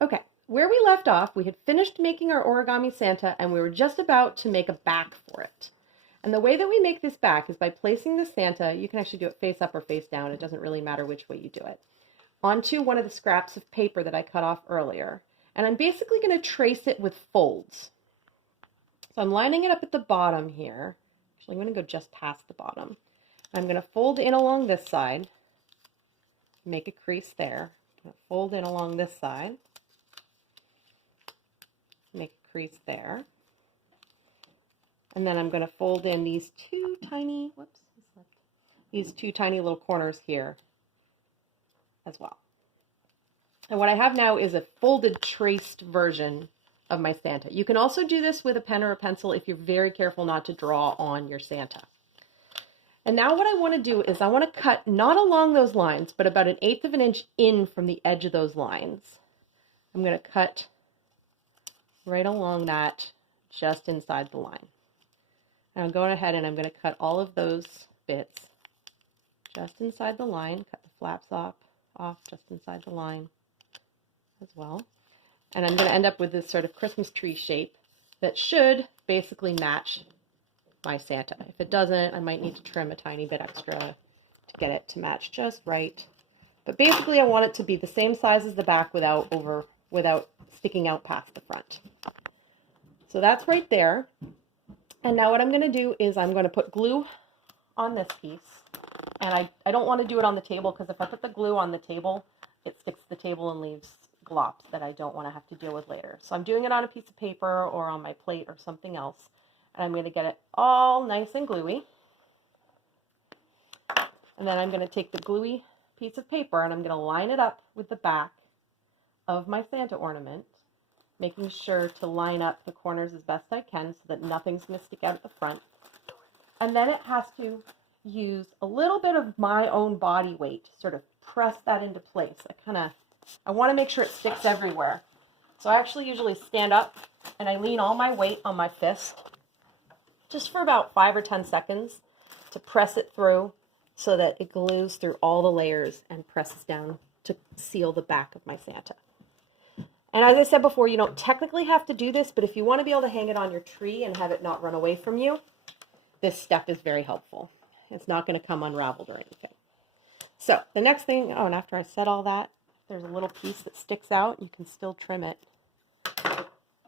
Okay, where we left off, we had finished making our origami Santa and we were just about to make a back for it. And the way that we make this back is by placing the Santa, you can actually do it face up or face down, it doesn't really matter which way you do it, onto one of the scraps of paper that I cut off earlier. And I'm basically going to trace it with folds. So I'm lining it up at the bottom here. Actually, I'm going to go just past the bottom. I'm going to fold in along this side, make a crease there. I'm going to fold in along this side, make a crease there. And then I'm going to fold in these two tiny little corners here as well. And what I have now is a folded traced version of my Santa. You can also do this with a pen or a pencil if you're very careful not to draw on your Santa. And now what I want to do is I want to cut not along those lines, but about 1/8 of an inch in from the edge of those lines. I'm going to cut right along that, just inside the line. And I'm going ahead and I'm going to cut all of those bits just inside the line, cut the flaps off just inside the line as well. And I'm going to end up with this sort of Christmas tree shape that should basically match my Santa. If it doesn't, I might need to trim a tiny bit extra to get it to match just right. But basically I want it to be the same size as the back without sticking out past the front. So that's right there. And now what I'm going to do is I'm going to put glue on this piece. And I don't want to do it on the table because if I put the glue on the table, it sticks to the table and leaves glops that I don't want to have to deal with later. So I'm doing it on a piece of paper or on my plate or something else. And I'm going to get it all nice and gluey. And then I'm going to take the gluey piece of paper and I'm going to line it up with the back of my Santa ornament, making sure to line up the corners as best I can so that nothing's going to stick out at the front. And then it has to use a little bit of my own body weight to sort of press that into place. I want to make sure it sticks everywhere. So I actually usually stand up and I lean all my weight on my fist just for about 5 or 10 seconds to press it through so that it glues through all the layers and presses down to seal the back of my Santa. And as I said before, you don't technically have to do this, but if you want to be able to hang it on your tree and have it not run away from you, this step is very helpful. It's not going to come unraveled or anything. So the next thing, and after I said all that, there's a little piece that sticks out. You can still trim it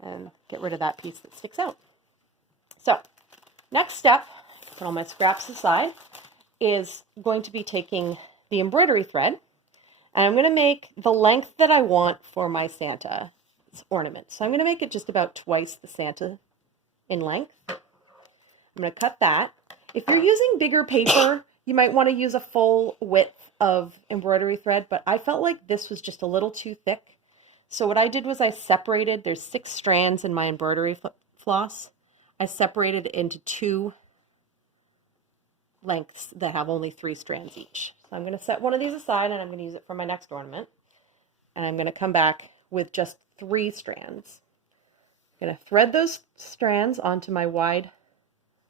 and get rid of that piece that sticks out. So next step, put all my scraps aside, is going to be taking the embroidery thread. And I'm going to make the length that I want for my Santa ornament. So I'm going to make it just about twice the Santa in length. I'm going to cut that. If you're using bigger paper, you might want to use a full width of embroidery thread, but I felt like this was just a little too thick. So what I did was I separated, there's 6 strands in my embroidery floss. I separated it into 2 lengths that have only 3 strands each. So I'm going to set one of these aside and I'm going to use it for my next ornament. And I'm going to come back with just 3 strands. I'm going to thread those strands onto my wide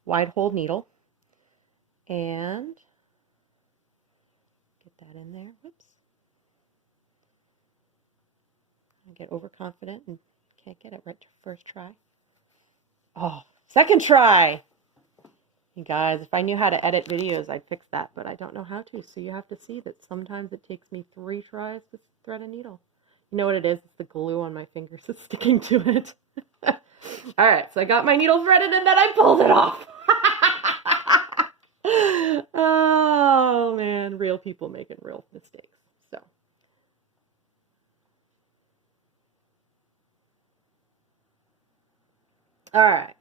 hole needle and get that in there. Whoops. I get overconfident and can't get it right first try. Oh, second try. You guys, if I knew how to edit videos, I'd fix that, but I don't know how to. So you have to see that sometimes it takes me 3 tries to thread a needle. You know what it is? It's the glue on my fingers that's sticking to it. All right, so I got my needle threaded and then I pulled it off. Oh man, real people making real mistakes. So. All right.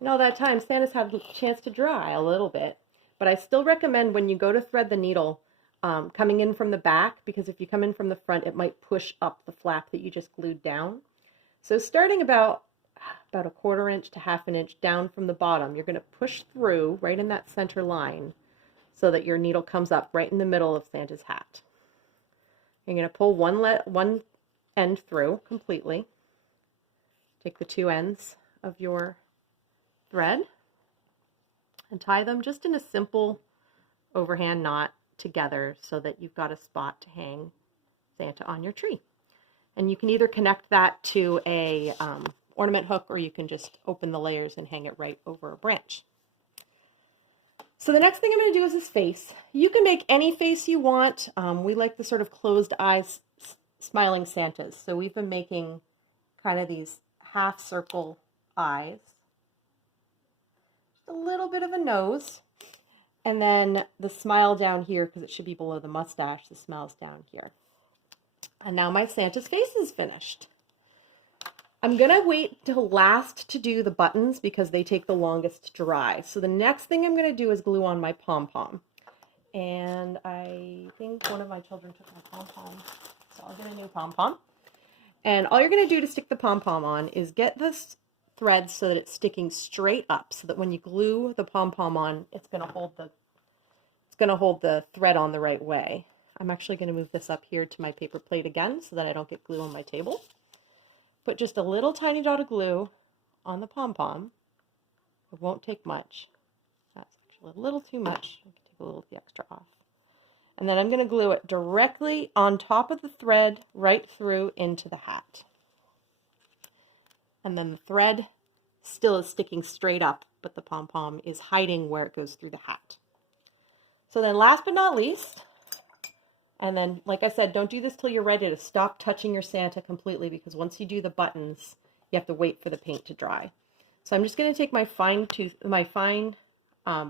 And all that time, Santa's had a chance to dry a little bit, but I still recommend when you go to thread the needle, coming in from the back, because if you come in from the front, it might push up the flap that you just glued down. So starting about 1/4 inch to 1/2 inch down from the bottom, you're going to push through right in that center line so that your needle comes up right in the middle of Santa's hat. You're going to pull one end through completely. Take the 2 ends of your thread and tie them just in a simple overhand knot together so that you've got a spot to hang Santa on your tree. And you can either connect that to a ornament hook, or you can just open the layers and hang it right over a branch. So the next thing I'm going to do is his face. You can make any face you want. We like the sort of closed eyes, smiling Santas. So we've been making kind of these half circle eyes. Just a little bit of a nose. And then the smile down here, because it should be below the mustache, the smile's down here. And now my Santa's face is finished. I'm going to wait till last to do the buttons because they take the longest to dry. So the next thing I'm going to do is glue on my pom-pom. And I think one of my children took my pom-pom, so I'll get a new pom-pom. And all you're going to do to stick the pom-pom on is get this thread so that it's sticking straight up, so that when you glue the pom-pom on, it's going to hold the thread on the right way. I'm actually going to move this up here to my paper plate again so that I don't get glue on my table. Put just a little tiny dot of glue on the pom-pom. It won't take much. That's actually a little too much. I can take a little of the extra off. And then I'm going to glue it directly on top of the thread right through into the hat. And then the thread still is sticking straight up, but the pom-pom is hiding where it goes through the hat. So then last but not least, and then, like I said, don't do this till you're ready to stop touching your Santa completely, because once you do the buttons, you have to wait for the paint to dry. So I'm just going to take my fine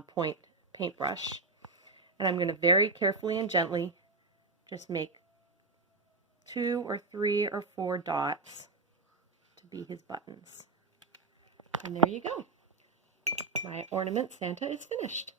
point paintbrush, and I'm going to very carefully and gently just make 2 or 3 or 4 dots to be his buttons. And there you go. My ornament Santa is finished.